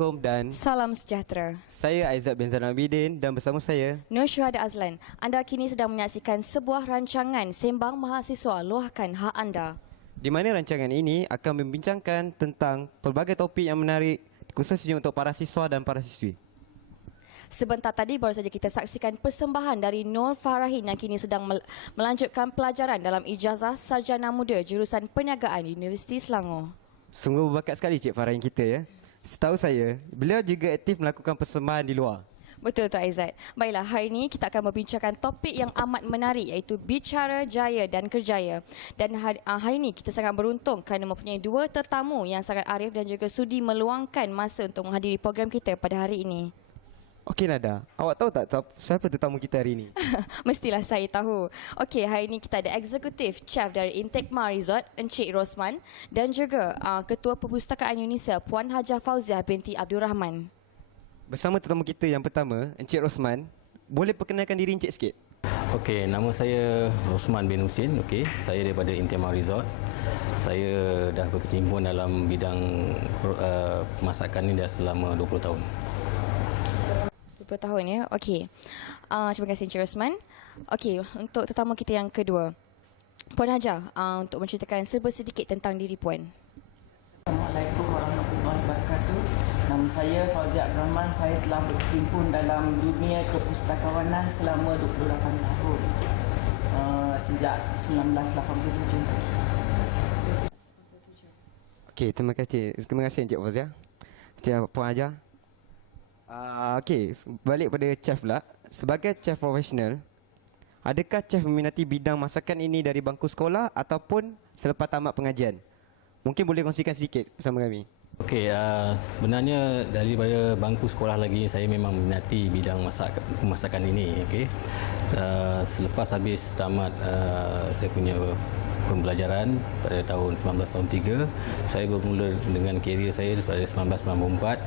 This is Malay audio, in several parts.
Assalamualaikum dan Salam sejahtera. saya Aizat bin Zainal Abidin dan bersama saya Nur Syuhada Azlan. Anda kini sedang menyaksikan sebuah rancangan Sembang Mahasiswa Luahkan Hak Anda. di mana rancangan ini akan membincangkan tentang pelbagai topik yang menarik khususnya untuk para siswa dan para siswi. Sebentar tadi baru saja kita saksikan persembahan dari Nur Farahin yang kini sedang melanjutkan pelajaran dalam ijazah sarjana muda jurusan Perniagaan Universiti Selangor. Sungguh berbakat sekali Cik Farahin kita ya. Setahu saya, beliau juga aktif melakukan persembahan di luar. Betul Tuan Aizat. Baiklah, hari ini kita akan membincangkan topik yang amat menarik iaitu bicara jaya dan kerjaya. Dan hari ini kita sangat beruntung kerana mempunyai dua tetamu yang sangat arif dan juga sudi meluangkan masa untuk menghadiri program kita pada hari ini. Okey Nada, awak tahu tak siapa tetamu kita hari ini? Mestilah saya tahu. Okey, hari ini kita ada Eksekutif Chef dari Intekma Resort, Encik Rosman dan juga Ketua Perpustakaan UNICEF, Puan Hajah Fauziah binti Abdul Rahman. Bersama tetamu kita yang pertama, Encik Rosman, boleh perkenalkan diri Encik sikit? Okey, nama saya Rosman bin Husin. Okey, saya daripada Intekma Resort. Saya dah berkecimpung dalam bidang masakan ini dah selama 20 tahun. 20 tahun ya. Okey. Terima kasih Encik Rosman. Okey, untuk tetamu kita yang kedua, Puan Hajah, untuk menceritakan serba sedikit tentang diri Puan. Assalamualaikum warahmatullahi wabarakatuh. Nama saya Fauziah Abdul Rahman. Saya telah berkecimpung dalam dunia kepustakawanan selama 28 tahun. Sejak 1987. Okey, terima kasih. Terima kasih Encik Fauziah. Encik Puan Hajah. Okey, balik pada chef pula. Sebagai chef profesional, adakah chef meminati bidang masakan ini dari bangku sekolah ataupun selepas tamat pengajian? Mungkin boleh kongsikan sedikit bersama kami. Okey, sebenarnya daripada bangku sekolah lagi saya memang minati bidang masakan ini. Okey, selepas habis tamat saya punya pembelajaran pada tahun 1993, saya bermula dengan kerjaya saya pada 1994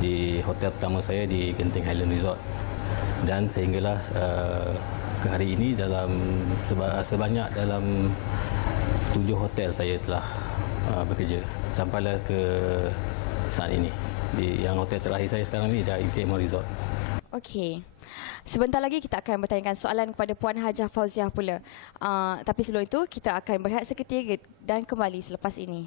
di hotel pertama saya di Genting Highland Resort. Dan sehinggalah ke hari ini sebanyak dalam 7 hotel saya telah bekerja sampailah ke saat ini. Yang hotel terakhir saya sekarang ni dah Intekma Resort. Okey. Sebentar lagi kita akan bertanyakan soalan kepada Puan Hajah Fauziah pula. Tapi sebelum itu kita akan berehat seketika dan kembali selepas ini.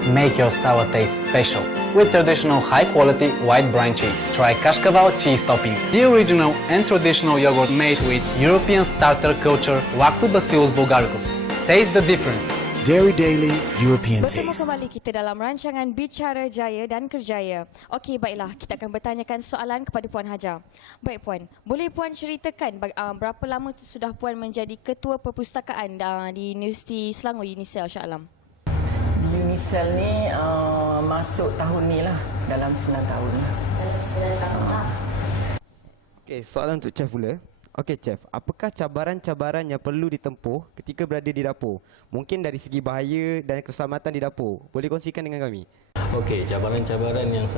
Make your sour taste special with traditional high-quality white brine cheese. Try Kashkaval cheese topping, the original and traditional yogurt made with European starter culture Lactobacillus bulgaricus. Taste the difference. Dairy Daily European Bertemu Taste. kembali kita dalam rancangan Bicara Jaya dan Kerjaya. Okey, baiklah. Kita akan bertanyakan soalan kepada Puan Hajah. Baik Puan, boleh Puan ceritakan berapa lama sudah Puan menjadi Ketua Perpustakaan di Universiti Selangor UNICEF Shah Alam? Di UNICEF ni masuk tahun ni lah, dalam 9 tahun. Dalam 9 tahun lah. Okey, soalan untuk chef pula. Okey chef, apakah cabaran-cabaran yang perlu ditempuh ketika berada di dapur? Mungkin dari segi bahaya dan keselamatan di dapur. Boleh kongsikan dengan kami? Okey, cabaran-cabaran yang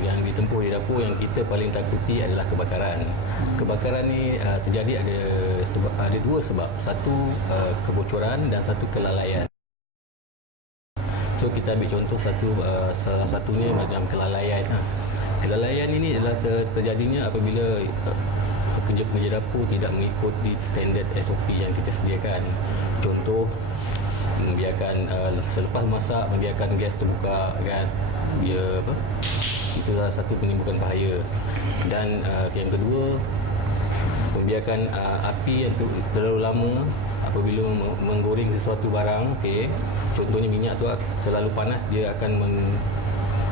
yang ditempuh di dapur yang kita paling takuti adalah kebakaran. Kebakaran ni terjadi ada dua sebab. Satu kebocoran dan satu kelalaian. So kita ambil contoh salah satunya macam kelalaian. Kelalaian ini adalah terjadinya apabila pekerja-pekerja dapur tidak mengikuti standard SOP yang kita sediakan. Contoh, membiarkan selepas masak membiarkan gas terbuka kan. Itu salah satu penimbulkan bahaya. Dan yang kedua, membiarkan api yang terlalu lama apabila menggoreng sesuatu barang, okey. Contohnya minyak tu terlalu panas, dia akan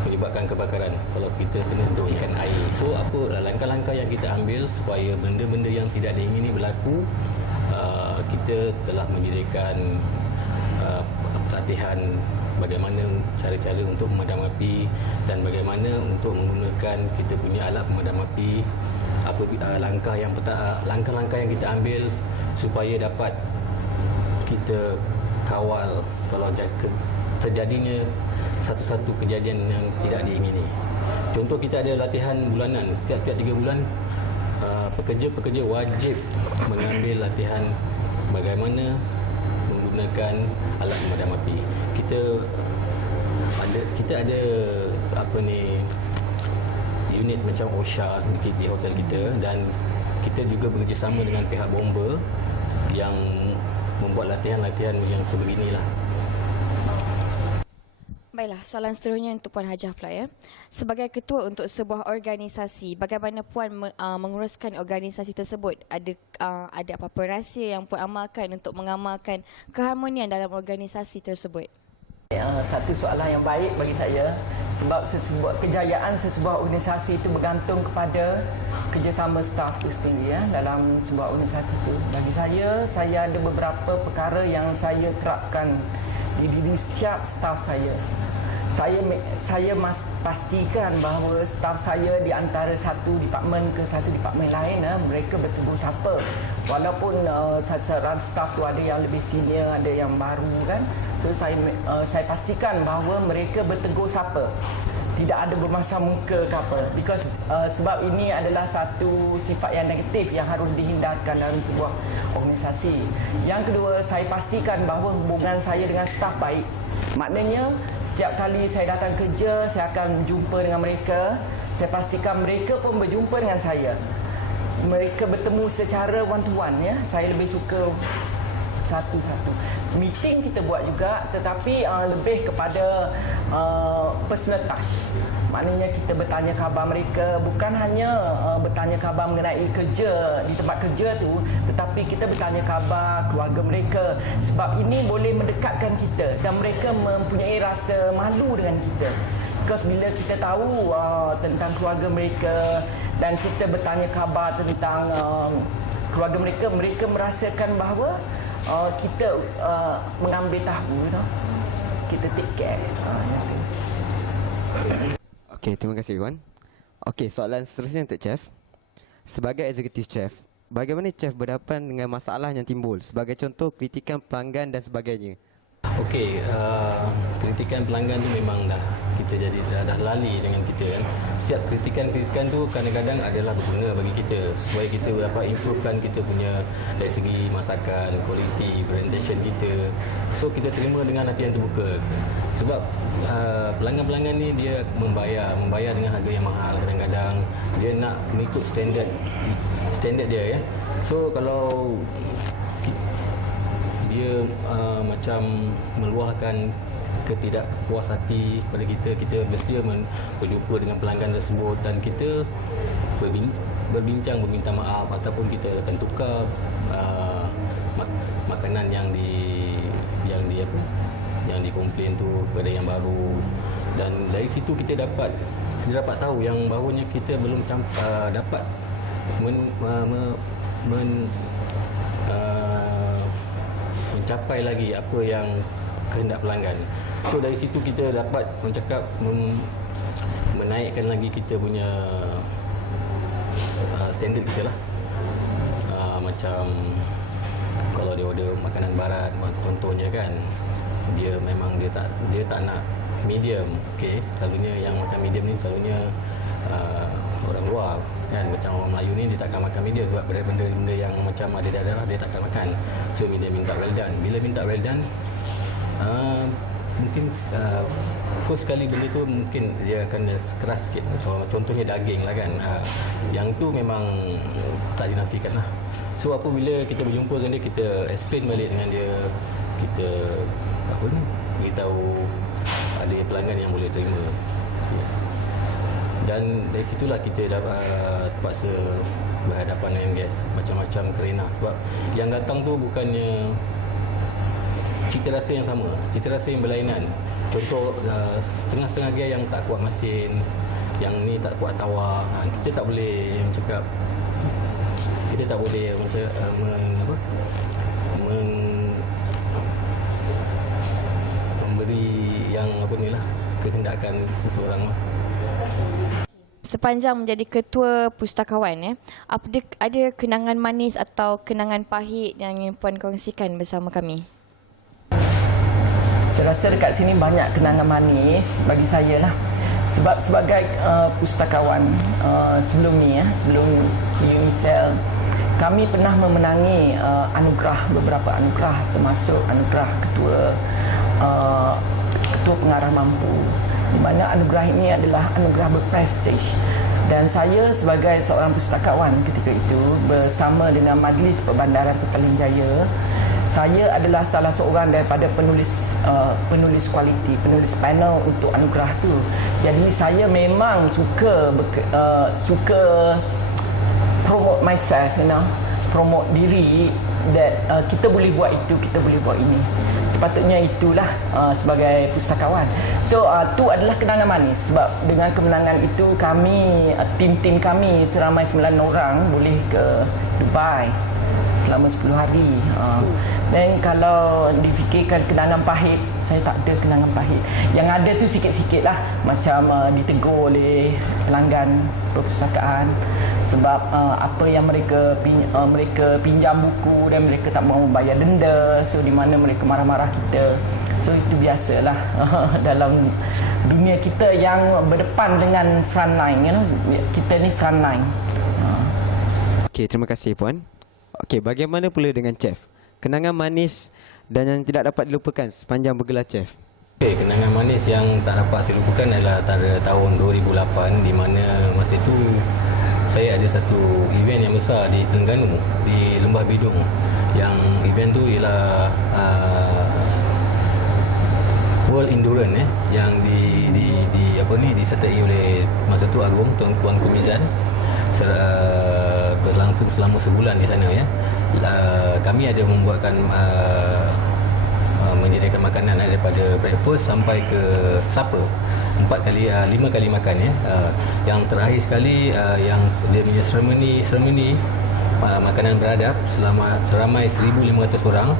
menyebabkan kebakaran kalau kita kena percikan air. So apa langkah-langkah yang kita ambil supaya benda-benda yang tidak diingini berlaku? Kita telah menyediakan pelatihan bagaimana cara-cara untuk memadam api dan bagaimana untuk menggunakan kita punya alat pemadam api. Langkah-langkah yang kita ambil supaya dapat kita kawal kalau terjadinya satu-satu kejadian yang tidak diingini. Contoh, kita ada latihan bulanan. Tiap-tiap 3 bulan, pekerja-pekerja wajib mengambil latihan bagaimana menggunakan alat pemadam api. Kita ada unit macam OSHA di hotel kita, dan kita juga bekerjasama dengan pihak bomba yang membuat latihan-latihan yang sebeginilah. Baiklah, soalan seterusnya untuk Puan Hajah pula ya. Sebagai ketua untuk sebuah organisasi, bagaimana Puan menguruskan organisasi tersebut? Ada apa-apa rahsia yang Puan amalkan untuk mengamalkan keharmonian dalam organisasi tersebut? Satu soalan yang baik bagi saya, sebab kejayaan sesebuah organisasi itu bergantung kepada kerjasama staf itu sendiri ya, dalam sebuah organisasi itu. Bagi saya ada beberapa perkara yang saya terapkan di diri setiap staf saya. Saya pastikan bahawa staf saya di antara satu departmen ke satu departmen lain, mereka bertegur sapa. Walaupun sasaran staf tu ada yang lebih senior, ada yang baru kan. So saya pastikan bahawa mereka bertegur sapa. Tidak ada bermasam muka ke apa. Because sebab ini adalah satu sifat yang negatif yang harus dihindarkan dalam sebuah organisasi. Yang kedua, saya pastikan bahawa hubungan saya dengan staf baik. Maknanya setiap kali saya datang kerja, saya akan jumpa dengan mereka. Saya pastikan mereka pun berjumpa dengan saya. Mereka bertemu secara one to one ya. Saya lebih suka satu-satu. Meeting kita buat juga, tetapi lebih kepada personal touch. Maknanya kita bertanya khabar mereka, bukan hanya bertanya khabar mengenai kerja di tempat kerja tu, tetapi kita bertanya khabar keluarga mereka. Sebab ini boleh mendekatkan kita dan mereka mempunyai rasa malu dengan kita. Because bila kita tahu tentang keluarga mereka dan kita bertanya khabar tentang keluarga mereka, mereka merasakan bahawa kita mengambil tahu, kita take care. Okey, terima kasih Wan. Okey, soalan seterusnya untuk Chef. Sebagai executive chef, bagaimana Chef berhadapan dengan masalah yang timbul? Sebagai contoh, kritikan pelanggan dan sebagainya. Okey, kritikan pelanggan tu memang dah kita jadi dah lali dengan kita kan. Setiap kritikan tu kadang-kadang adalah berguna bagi kita supaya kita dapat improvekan kita punya dari segi masakan, kualiti, presentation kita. So kita terima dengan hati yang terbuka. Sebab pelanggan-pelanggan ni dia membayar dengan harga yang mahal. Kadang-kadang dia nak mengikut standard dia ya. So kalau dia macam meluahkan ketidakpuas hati kepada kita bersedia berjumpa dengan pelanggan tersebut dan kita berbincang, meminta maaf ataupun kita akan tukar makanan yang dikomplain tu kepada yang baru, dan dari situ kita dapat tahu yang bahawanya kita belum dapat mencapai lagi apa yang kehendak pelanggan. So dari situ kita dapat menaikkan lagi kita punya standard kita lah. Macam kalau dia order makanan barat contohnya kan, dia tak nak medium. Okey, selalunya yang makan medium ni selalunya orang luar kan, macam orang Melayu ni dia takkan makan medium sebab benda-benda yang macam ada darah dia takkan makan. So dia minta well done. Bila minta well done, mungkin first kali benda tu mungkin dia akan keras sikit. So, contohnya daging lah kan, yang tu memang tak dinafikan lah. So apabila kita berjumpa dengan dia, kita explain balik dengan dia, kita beritahu ada pelanggan yang boleh terima. Dan dari situlah kita terpaksa berhadapan dengan guest macam-macam kerana sebab yang datang tu bukannya cita rasa yang sama, cita rasa yang berlainan. Contoh setengah-setengah guest yang tak kuat masin, yang ni tak kuat tawar, kita tak boleh cakap, kita tak boleh memberi yang kehendakan seseorang lah. Sepanjang menjadi ketua pustakawan, ada kenangan manis atau kenangan pahit yang ingin Puan kongsikan bersama kami? Saya rasa dekat sini banyak kenangan manis bagi saya lah. Sebab sebagai pustakawan sebelum ni, sebelum UNICEF, kami pernah memenangi beberapa anugerah, termasuk anugerah ketua pengarah mampu, di mana anugerah ini adalah anugerah berprestij. Dan saya sebagai seorang pustakawan ketika itu bersama dengan Majlis Perbandaran Petaling Jaya, saya adalah salah seorang daripada penulis kualiti, penulis panel untuk anugerah tu. Jadi saya memang suka promote myself, promote diri, that kita boleh buat itu, kita boleh buat ini. Sepatutnya itulah sebagai pustakawan. So tu adalah kenangan manis, sebab dengan kemenangan itu kami, tim-tim kami seramai 9 orang boleh ke Dubai selama 10 hari. Dan kalau difikirkan kenangan pahit, saya tak ada kenangan pahit. Yang ada tu sikit-sikit lah, macam ditegur oleh pelanggan perpustakaan sebab apa yang mereka pinjam buku dan mereka tak mahu bayar denda, so di mana mereka marah-marah kita. So itu biasalah dalam dunia kita yang berdepan dengan frontline, kita ni frontline. Okey, terima kasih puan. Okey, bagaimana pula dengan chef? Kenangan manis dan yang tidak dapat dilupakan sepanjang bergelar chef. Okay, kenangan manis yang tak dapat saya lupakan adalah pada tahun 2008, di mana masa itu saya ada satu event yang besar di Terengganu, di Lembah Bidung. Yang event tu ialah World Endurance yang disertai oleh masa tu Agong Tuan Kumizan, berlangsung selama sebulan di sana ya. Kami ada membuatkan menyediakan makanan daripada breakfast sampai ke supper, 5 kali makan ya. Yang terakhir sekali yang dia punya seremoni makanan beradab seramai 1,500 orang,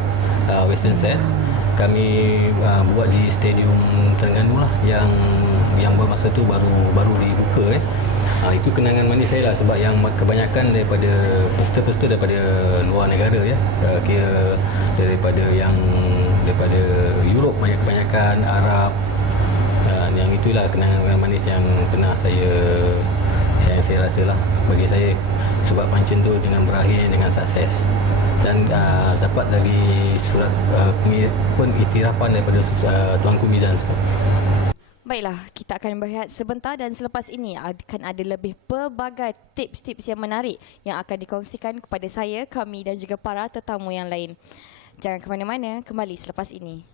western set kami buat di Stadium Terengganu lah, yang buat masa tu baru dibuka ya. Itu kenangan manis saya lah, sebab yang kebanyakan daripada peserta-peserta daripada luar negara ya, kira daripada Europe kebanyakan, Arab. Yang itulah kenangan manis yang pernah saya rasa lah bagi saya, sebab pancen tu dengan berakhir dengan sukses dan dapat lagi surat pengiktirafan daripada Tuan Kumizan sekarang. Baiklah, kita akan berehat sebentar dan selepas ini akan ada lebih pelbagai tips-tips yang menarik yang akan dikongsikan kepada saya, kami dan juga para tetamu yang lain. Jangan ke mana-mana, kembali selepas ini.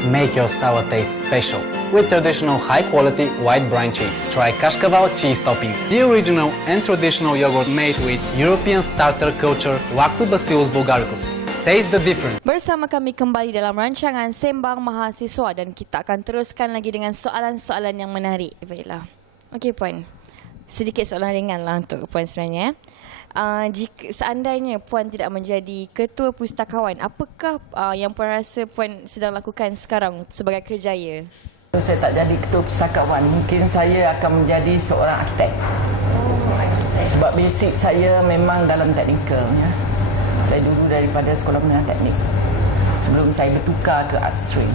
Make your sour taste special with traditional high-quality white brine cheese. Try Cascavel cheese topping, the original and traditional yogurt made with European starter culture Lactobacillus bulgaricus. Taste the difference. Bersama kami kembali dalam rancangan Sembang Mahasiswa dan kita akan teruskan lagi dengan soalan-soalan yang menarik. Baiklah. Okey Puan, sedikit soalan ringan lah untuk Puan sebenarnya. Jika seandainya Puan tidak menjadi ketua pustakawan, apakah yang Puan rasa Puan sedang lakukan sekarang sebagai kerjaya? Kalau saya tak jadi ketua pustakawan, mungkin saya akan menjadi seorang arkitek. Sebab basic saya memang dalam teknikal ya. Saya dulu daripada sekolah menengah teknik sebelum saya bertukar ke art stream.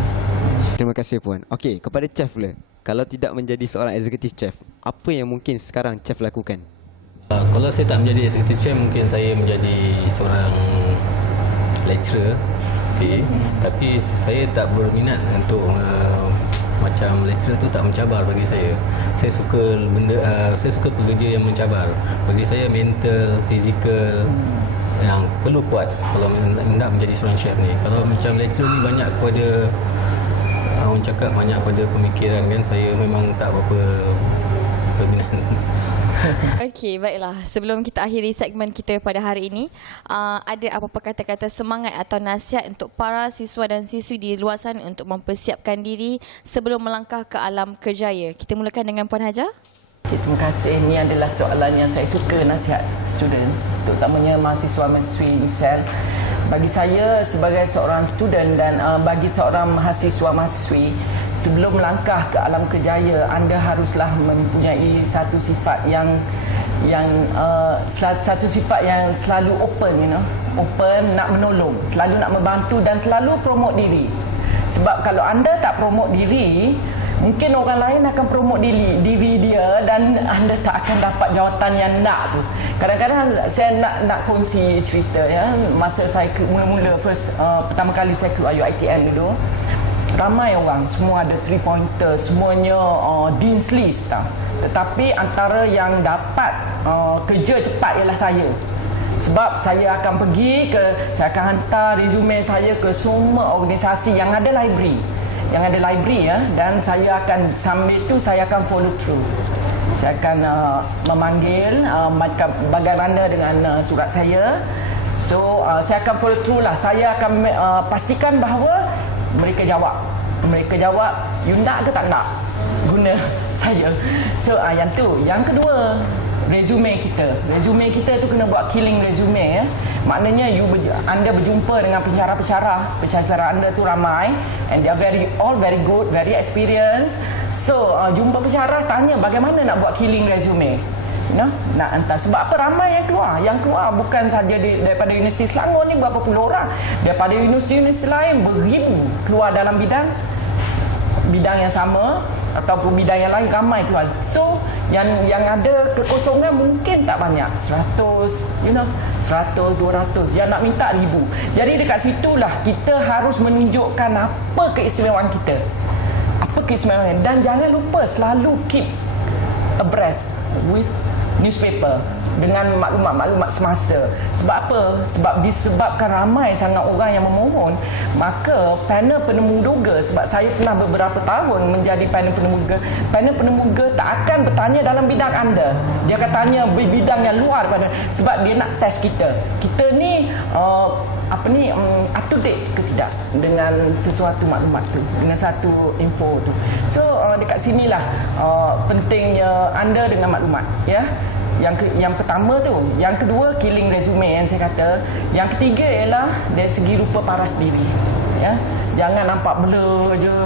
Terima kasih puan. Okey, kepada chef pula. Kalau tidak menjadi seorang executive chef, apa yang mungkin sekarang chef lakukan? Kalau saya tak menjadi executive chef, mungkin saya menjadi seorang lecturer. Okay. Tapi saya tak berminat untuk macam lecturer tu tak mencabar bagi saya. Saya suka pekerja yang mencabar. Bagi saya mental, fizikal yang perlu kuat kalau nak menjadi seorang chef ni. Kalau macam lecturer ni banyak kepada orang cakap banyak pada pemikiran kan, saya memang tak berapa berminat. Okey, baiklah. Sebelum kita akhiri segmen kita pada hari ini, ada apa-apa kata-kata semangat atau nasihat untuk para siswa dan siswi di luar sana untuk mempersiapkan diri sebelum melangkah ke alam kerjaya? Kita mulakan dengan Puan Haja. Okay, terima kasih. Ini adalah soalan yang saya suka nasihat students, terutamanya mahasiswa-mahasiswi USL. Bagi saya sebagai seorang student dan bagi seorang mahasiswa-mahasiswi, sebelum melangkah ke alam kerjaya, anda haruslah mempunyai satu sifat yang selalu open, open, nak menolong, selalu nak membantu dan selalu promote diri. Sebab kalau anda tak promote diri, mungkin orang lain akan promote diri dia dan anda tak akan dapat jawatan yang nak tu. Kadang-kadang saya nak kongsi cerita ya. Masa saya mula-mula pertama kali saya ke UiTM dulu, ramai orang, semua ada 3 pointer, semuanya Dean's List tau. Tetapi antara yang dapat kerja cepat ialah saya. Sebab saya akan saya akan hantar resume saya ke semua organisasi yang ada library. Ya, dan saya akan sambil itu saya akan follow through. Saya akan memanggil bagaimana dengan surat saya. So saya akan follow through lah. Saya akan pastikan bahawa mereka jawab, you nak ke tak nak guna saya. So yang tu. Yang kedua, resume kita tu kena buat killing resume ya. Maknanya anda berjumpa dengan pensyarah anda tu ramai, and they are all very good, very experienced. So jumpa pensyarah, tanya bagaimana nak buat killing resume. Nak hantar. Sebab apa? Ramai yang keluar bukan saja daripada Universiti Selangor ni berapa puluh orang, daripada universiti-universiti lain beribu keluar dalam bidang yang sama ataupun bidang yang lain, ramai keluar. So yang ada kekosongan mungkin tak banyak, 100, 200, yang nak minta 1000. Jadi dekat situlah kita harus menunjukkan apa keistimewaan kita. Dan jangan lupa selalu keep abreast with newspaper dengan maklumat-maklumat semasa. Sebab apa? Sebab disebabkan ramai sangat orang yang memohon, maka panel penemuduga, sebab saya pernah beberapa tahun menjadi panel penemuduga tak akan bertanya dalam bidang anda. Dia akan tanya bidang yang luar pada, sebab dia nak test kita ni up to date ke tidak dengan sesuatu maklumat tu, dengan satu info tu. So dekat sinilah pentingnya anda dengan maklumat ya. Yang pertama tu. Yang kedua, killing resume yang saya kata. Yang ketiga ialah dari segi rupa paras diri ya. Jangan nampak blur je.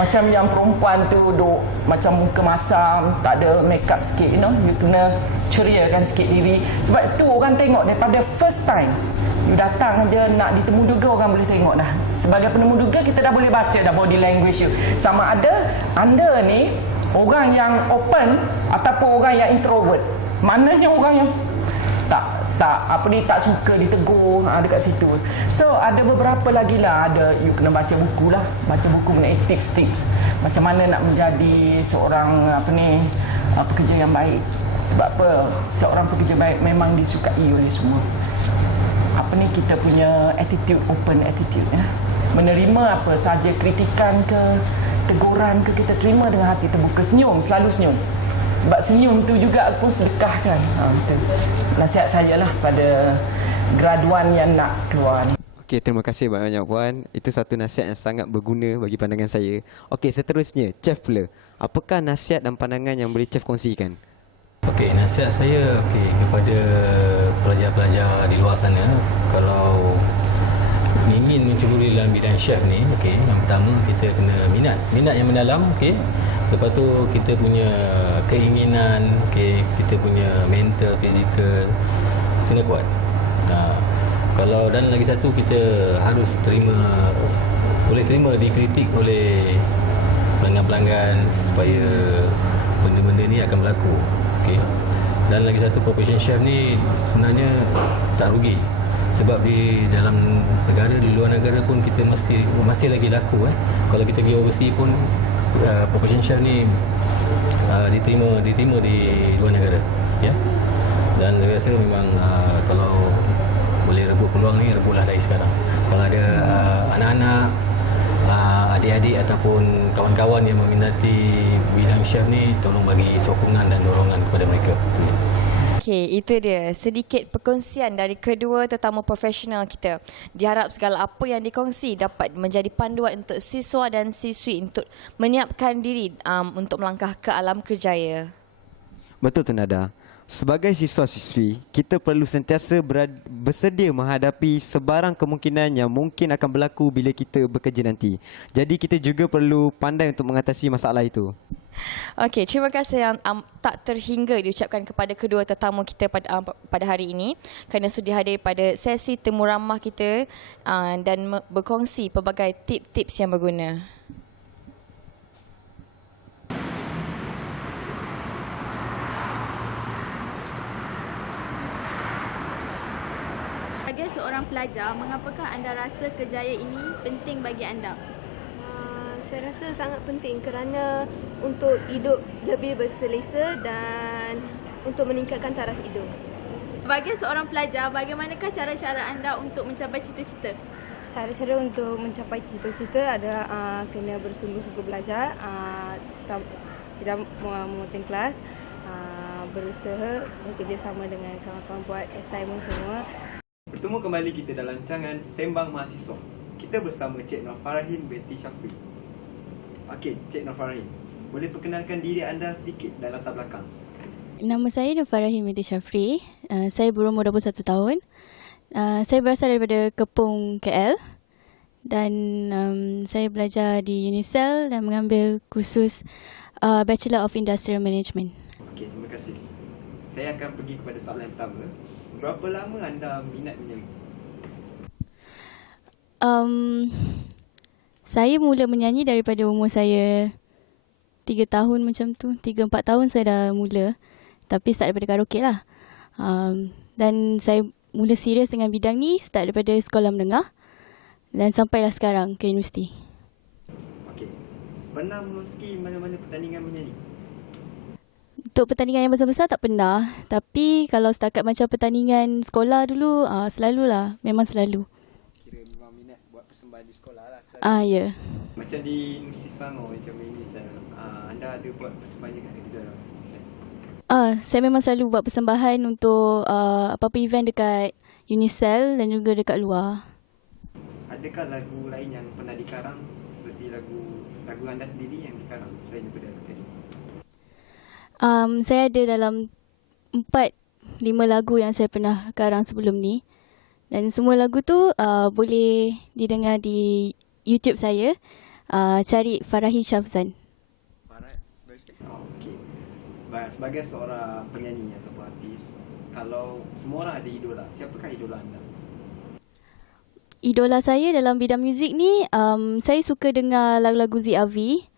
Macam yang perempuan tu duk macam muka masam, tak ada make up sikit, you kena ceriakan sikit diri. Sebab itu orang tengok daripada first time you datang je nak ditemuduga, orang boleh tengok dah. Sebagai penemuduga kita dah boleh baca dah body language you. Sama ada anda ni orang yang open ataupun orang yang introvert. Maknanya orang yang tak suka ditegur dekat situ. So ada beberapa lagi lah, ada you kena baca buku mengenai tips macam mana nak menjadi seorang pekerja yang baik. Sebab apa? Seorang pekerja baik memang disukai oleh semua. Kita punya attitude, open attitude ya. Menerima apa saja, kritikan ke teguran ke, kita terima dengan hati terbuka, selalu senyum. Sebab senyum tu juga pun sedekah kan. Betul. Nasihat saya lah pada graduan yang nak keluar ni. Okey, terima kasih banyak Puan. Itu satu nasihat yang sangat berguna bagi pandangan saya. Okey, seterusnya Chef pula. Apakah nasihat dan pandangan yang boleh Chef kongsikan? Okey, nasihat saya kepada pelajar-pelajar di luar sana, kalau ingin menceburi dalam bidang chef ni, yang pertama kita kena minat yang mendalam, lepas tu kita punya keinginan, kita punya mental, fizikal kena kuat. Kalau dan lagi satu, kita harus boleh terima dikritik oleh pelanggan-pelanggan supaya benda-benda ni akan berlaku. Dan lagi satu, profession chef ni sebenarnya tak rugi. Sebab di dalam negara, di luar negara pun kita masih lagi laku. Kalau kita pergi overseas pun profession chef ni diterima di luar negara. Ya. Dan saya rasa memang kalau boleh rebut peluang ni, rebutlah dari sekarang. Kalau ada anak-anak, adik-adik ataupun kawan-kawan yang meminati bidang chef ni, tolong bagi sokongan dan dorongan kepada mereka. Okey, itu dia sedikit perkongsian dari kedua tetamu profesional kita. Diharap segala apa yang dikongsi dapat menjadi panduan untuk siswa dan siswi untuk menyiapkan diri untuk melangkah ke alam kerjaya. Betul tu Nada. Sebagai siswa-siswi, kita perlu sentiasa bersedia menghadapi sebarang kemungkinan yang mungkin akan berlaku bila kita bekerja nanti. Jadi kita juga perlu pandai untuk mengatasi masalah itu. Okey, terima kasih yang tak terhingga diucapkan kepada kedua tetamu kita pada hari ini kerana sudah hadir pada sesi temu ramah kita dan berkongsi pelbagai tips-tips yang berguna. Sebagai seorang pelajar, mengapakah anda rasa kerjaya ini penting bagi anda? Saya rasa sangat penting kerana untuk hidup lebih berselesa dan untuk meningkatkan taraf hidup. Sebagai seorang pelajar, bagaimanakah cara-cara anda untuk mencapai cita-cita? Cara-cara untuk mencapai cita-cita adalah kena bersungguh-sungguh belajar, tidak memuting kelas, berusaha bekerjasama dengan kawan-kawan buat assignment semua. Bertemu kembali kita dalam rancangan Sembang Mahasiswa. Kita bersama Cik Nur Farahin binti Syafri. Okey, Cik Nur Farahin, boleh perkenalkan diri anda sedikit dan latar belakang? Nama saya Nur Farahin binti Syafri. Saya berumur 21 tahun. Saya berasal daripada Kepung, KL. Dan saya belajar di UNICEL dan mengambil kursus Bachelor of Industrial Management. Okey, terima kasih. Saya akan pergi kepada soalan pertama. Berapa lama anda minat menyanyi? Saya mula menyanyi daripada umur saya 3 tahun macam tu. 3-4 tahun saya dah mula. Tapi start daripada karaoke lah. Dan saya mula serius dengan bidang ni start daripada sekolah menengah. Dan sampailah sekarang ke universiti. Okey. Pernah memasuki mana-mana pertandingan menyanyi? Untuk pertandingan yang besar-besar tak pernah. Tapi kalau setakat macam pertandingan sekolah dulu, selalulah. Memang selalu. Kira memang minat buat persembahan di sekolah lah. Ya. Yeah. Macam di Universiti Selangor, macam UNICEL, anda ada buat persembahan juga di dalam UNICEL? Saya memang selalu buat persembahan untuk apa-apa event dekat UNICEL dan juga dekat luar. Adakah lagu lain yang pernah dikarang seperti lagu anda sendiri yang dikarang selain daripada tadi? Saya ada dalam 4-5 lagu yang saya pernah karang sebelum ni. Dan semua lagu tu boleh didengar di YouTube saya. Cari Farahin Syafzan. Okey. Sebagai seorang penyanyi ataupun artis, kalau semua orang ada idola, siapakah idola anda? Idola saya dalam bidang muzik ni, saya suka dengar lagu-lagu ZRV.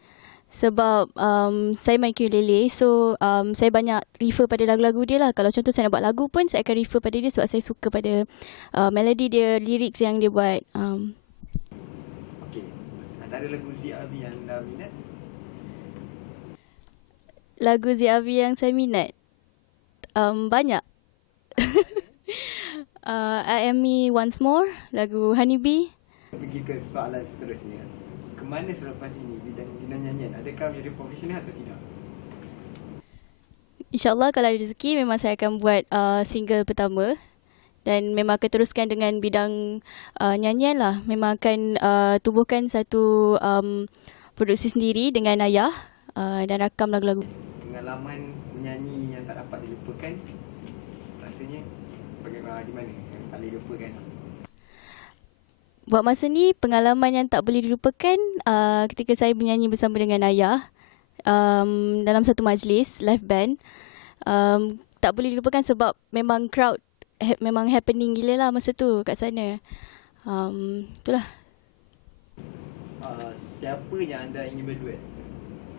Sebab saya main ukulele, so saya banyak refer pada lagu-lagu dia lah. Kalau contoh saya nak buat lagu pun, saya akan refer pada dia sebab saya suka pada melodi dia, lyrics yang dia buat. Okey, antara lagu ZRV yang anda minat? Lagu ZRV yang saya minat? Banyak. I Am Me Once More, lagu Honeybee. Pergi ke soalan seterusnya. Kemana selepas ini bidang nyanyian? Adakah menjadi profesional atau tidak? InsyaAllah kalau ada rezeki memang saya akan buat single pertama. Dan memang akan teruskan dengan bidang nyanyian lah. Memang akan tubuhkan satu produksi sendiri dengan ayah dan rakam lagu-lagu. Pengalaman menyanyi yang tak dapat dilupakan, rasanya bagaimana, di mana yang paling dilupakan? Buat masa ni, pengalaman yang tak boleh dilupakan ketika saya menyanyi bersama dengan ayah dalam satu majlis, live band. Tak boleh dilupakan sebab memang crowd memang happening gila lah masa tu kat sana. Itulah. Siapa yang anda ingin berduet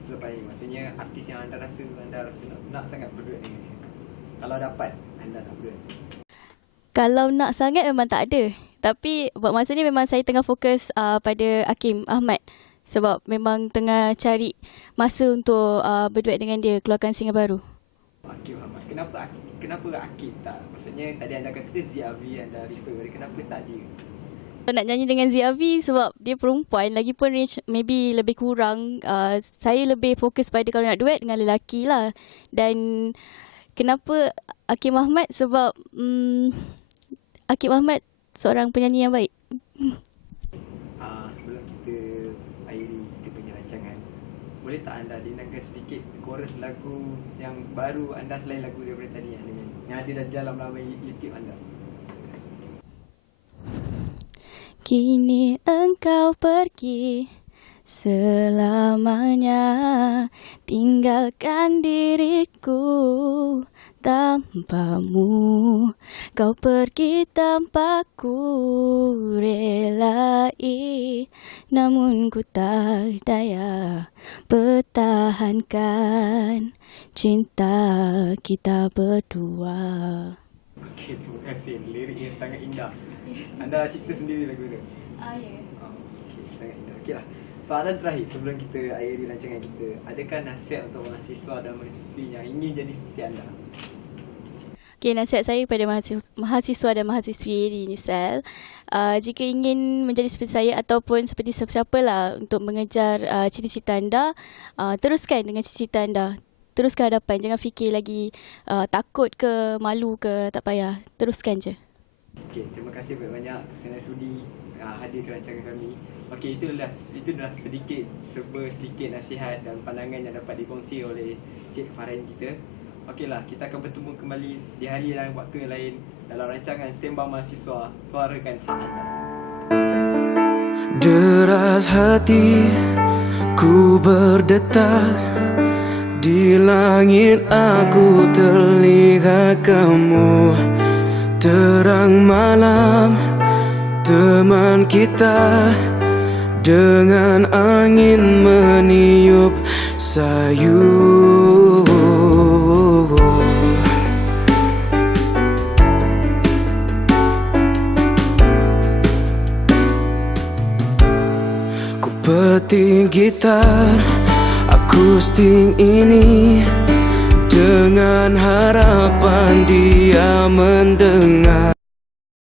selepas ini? Maksudnya artis yang anda rasa nak sangat berduet dengan dia. Kalau dapat, anda nak berduet? Kalau nak sangat memang tak ada. Tapi buat masa ni memang saya tengah fokus pada Hakim Ahmad. Sebab memang tengah cari masa untuk berduet dengan dia, keluarkan single baru. Hakim Ahmad. Kenapa Hakim tak? Maksudnya tadi anda kata ZRV anda refer pada, kenapa tak dia? Nak nyanyi dengan ZRV sebab dia perempuan, lagipun range maybe lebih kurang. Saya lebih fokus pada kalau nak duet dengan lelaki lah. Dan kenapa Hakim Ahmad? Sebab Hakim Ahmad seorang penyanyi yang baik. Sebelum kita akhiri kita punya rancangan, boleh tak anda dengarkan sedikit chorus lagu yang baru anda selain lagu daripada tadi yang ada dalam laman YouTube anda? Kini engkau pergi selamanya, tinggalkan diriku tanpamu. Kau pergi tanpa ku relai, namun ku tak daya pertahankan cinta kita berdua. Okey, terima kasih. Liriknya sangat indah. Anda cipta sendiri lagu ni? Ya. Okey, sangat indah. Okeylah. soalan terakhir sebelum kita akhiri rancangan kita. Adakah nasihat untuk mahasiswa dan mahasiswi yang ingin jadi seperti anda? Okay, nasihat saya kepada mahasiswa dan mahasiswi di UNISEL, jika ingin menjadi seperti saya ataupun seperti siapa-siapa lah untuk mengejar cita-cita anda, teruskan dengan cita-cita anda. Terus ke hadapan, jangan fikir lagi takut ke, malu ke, tak payah. Teruskan je. Okey, terima kasih banyak kerana sudi hadir ke rancangan kami. Okey, itu adalah sedikit nasihat dan pandangan yang dapat dikongsi oleh Cik Farhan kita. Okeylah, kita akan bertemu kembali di hari dan waktu yang lain dalam rancangan Sembang Mahasiswa, suarakan hak anda. Deras hati ku berdetak, di langit aku terlihat kamu. Terang malam teman kita, dengan angin meniup sayu. Ku petik gitar akustik ini dengan harapan dia mendengar.